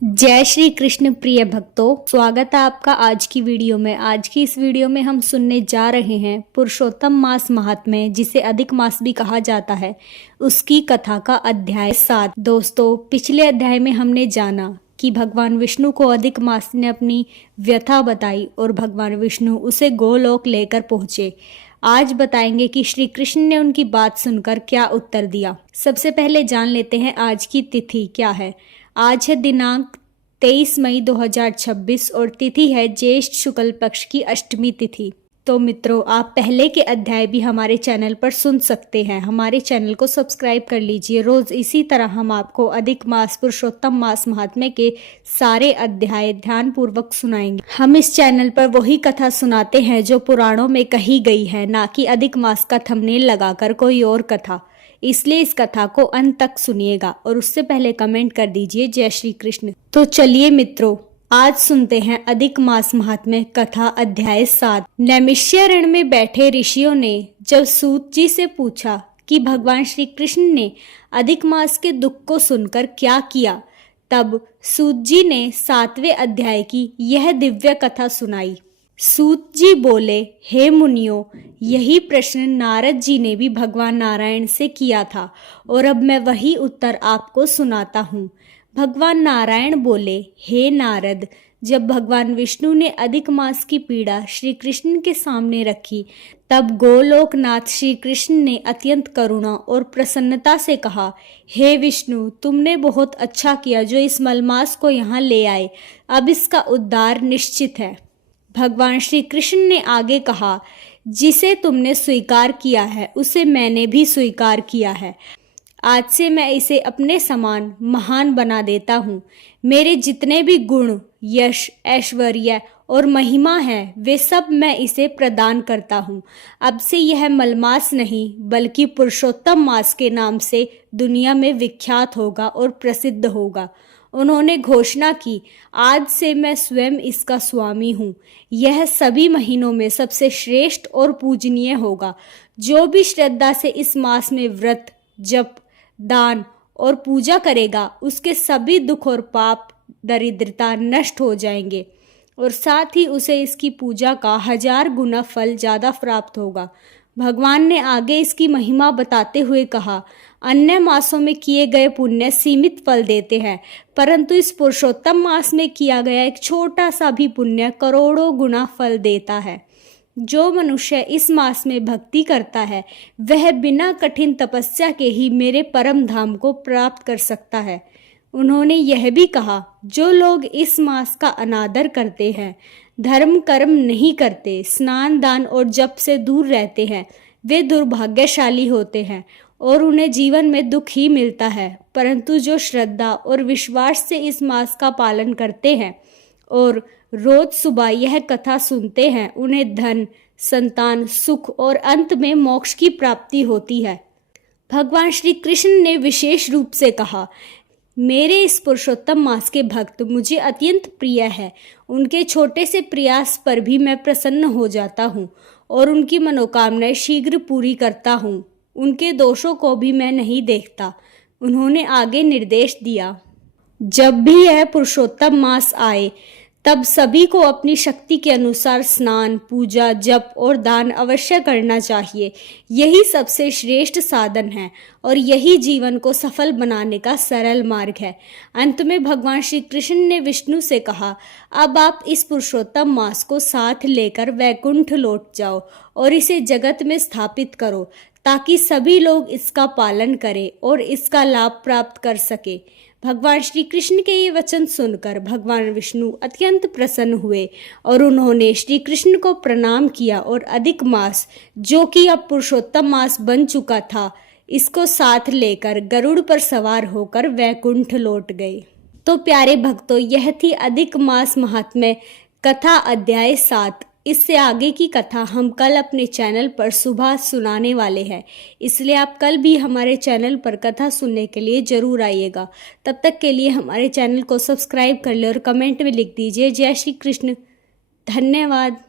जय श्री कृष्ण प्रिय भक्तों, स्वागत है आपका आज की वीडियो में। आज की इस वीडियो में हम सुनने जा रहे हैं पुरुषोत्तम मास महात्म्य, जिसे अधिक मास भी कहा जाता है, उसकी कथा का अध्याय 7। दोस्तों, पिछले अध्याय में हमने जाना कि भगवान विष्णु को अधिक मास ने अपनी व्यथा बताई और भगवान विष्णु उसे गोलोक लेकर पहुंचे। आज बताएंगे कि श्री कृष्ण ने उनकी बात सुनकर क्या उत्तर दिया। सबसे पहले जान लेते हैं आज की तिथि क्या है। आज है दिनांक 23 मई 2026 और तिथि है ज्येष्ठ शुक्ल पक्ष की अष्टमी तिथि। तो मित्रों, आप पहले के अध्याय भी हमारे चैनल पर सुन सकते हैं। हमारे चैनल को सब्सक्राइब कर लीजिए। रोज इसी तरह हम आपको अधिक मास पुरुषोत्तम मास महात्म्य के सारे अध्याय ध्यान पूर्वक सुनाएंगे। हम इस चैनल पर वही कथा सुनाते हैं जो पुराणों में कही गई है, ना कि अधिक मास का थंबनेल लगाकर कोई और कथा। इसलिए इस कथा को अंत तक सुनिएगा और उससे पहले कमेंट कर दीजिए जय श्री कृष्ण। तो चलिए मित्रों, आज सुनते हैं अधिक मास महात्म्य कथा अध्याय 7। नैमिष्यरण्य में बैठे ऋषियों ने जब सूत जी से पूछा कि भगवान श्री कृष्ण ने अधिक मास के दुख को सुनकर क्या किया, तब सूत जी ने 7वें अध्याय की यह दिव्य कथा सुनाई। सूत जी बोले, हे मुनियों, यही प्रश्न नारद जी ने भी भगवान नारायण से किया था और अब मैं वही उत्तर आपको सुनाता हूँ। भगवान नारायण बोले, हे नारद, जब भगवान विष्णु ने अधिक मास की पीड़ा श्री कृष्ण के सामने रखी, तब गोलोकनाथ श्री कृष्ण ने अत्यंत करुणा और प्रसन्नता से कहा, हे विष्णु, तुमने बहुत अच्छा किया जो इस मलमास को यहाँ ले आए। अब इसका उद्धार निश्चित है। भगवान श्री कृष्ण ने आगे कहा, जिसे तुमने स्वीकार किया है उसे मैंने भी स्वीकार किया है। आज से मैं इसे अपने समान महान बना देता हूँ। मेरे जितने भी गुण, यश, ऐश्वर्य और महिमा है, वे सब मैं इसे प्रदान करता हूँ। अब से यह मलमास नहीं बल्कि पुरुषोत्तम मास के नाम से दुनिया में विख्यात होगा और प्रसिद्ध होगा। उन्होंने घोषणा की, आज से मैं स्वयं इसका स्वामी हूँ। यह सभी महीनों में सबसे श्रेष्ठ और पूजनीय होगा। जो भी श्रद्धा से इस मास में व्रत, जप, दान और पूजा करेगा, उसके सभी दुख और पाप, दरिद्रता नष्ट हो जाएंगे और साथ ही उसे इसकी पूजा का 1000 गुना फल ज्यादा प्राप्त होगा। भगवान ने आगे इसकी महिमा बताते हुए कहा, अन्य मासों में किए गए पुण्य सीमित फल देते हैं, परंतु इस पुरुषोत्तम मास में किया गया एक छोटा सा भी पुण्य करोड़ों गुना फल देता है। जो मनुष्य इस मास में भक्ति करता है, वह बिना कठिन तपस्या के ही मेरे परम धाम को प्राप्त कर सकता है। उन्होंने यह भी कहा, जो लोग इस मास का अनादर करते हैं, धर्म कर्म नहीं करते, स्नान दान और जप से दूर रहते हैं, वे दुर्भाग्यशाली होते हैं और उन्हें जीवन में दुख ही मिलता है। परंतु जो श्रद्धा और विश्वास से इस मास का पालन करते हैं और रोज सुबह यह कथा सुनते हैं, उन्हें धन, संतान, सुख और अंत में मोक्ष की प्राप्ति होती है। भगवान श्री कृष्ण ने विशेष रूप से कहा, मेरे इस पुरुषोत्तम मास के भक्त मुझे अत्यंत प्रिय है। उनके छोटे से प्रयास पर भी मैं प्रसन्न हो जाता हूँ और उनकी मनोकामनाएं शीघ्र पूरी करता हूँ। उनके दोषों को भी मैं नहीं देखता। उन्होंने आगे निर्देश दिया, जब भी यह पुरुषोत्तम मास आए, तब सभी को अपनी शक्ति के अनुसार स्नान, पूजा, जप और दान अवश्य करना चाहिए। यही सबसे श्रेष्ठ साधन है और यही जीवन को सफल बनाने का सरल मार्ग है। अंत में भगवान श्री कृष्ण ने विष्णु से कहा, अब आप इस पुरुषोत्तम मास को साथ लेकर वैकुंठ लौट जाओ और इसे जगत में स्थापित करो, ताकि सभी लोग इसका पालन करें और इसका लाभ प्राप्त कर सके। भगवान श्री कृष्ण के ये वचन सुनकर भगवान विष्णु अत्यंत प्रसन्न हुए और उन्होंने श्री कृष्ण को प्रणाम किया और अधिक मास, जो कि अब पुरुषोत्तम मास बन चुका था, इसको साथ लेकर गरुड़ पर सवार होकर वैकुंठ लौट गए। तो प्यारे भक्तों, यह थी अधिक मास महात्म्य कथा अध्याय 7। इससे आगे की कथा हम कल अपने चैनल पर सुबह सुनाने वाले हैं, इसलिए आप कल भी हमारे चैनल पर कथा सुनने के लिए जरूर आइएगा। तब तक के लिए हमारे चैनल को सब्सक्राइब कर ले और कमेंट में लिख दीजिए जय श्री कृष्ण। धन्यवाद।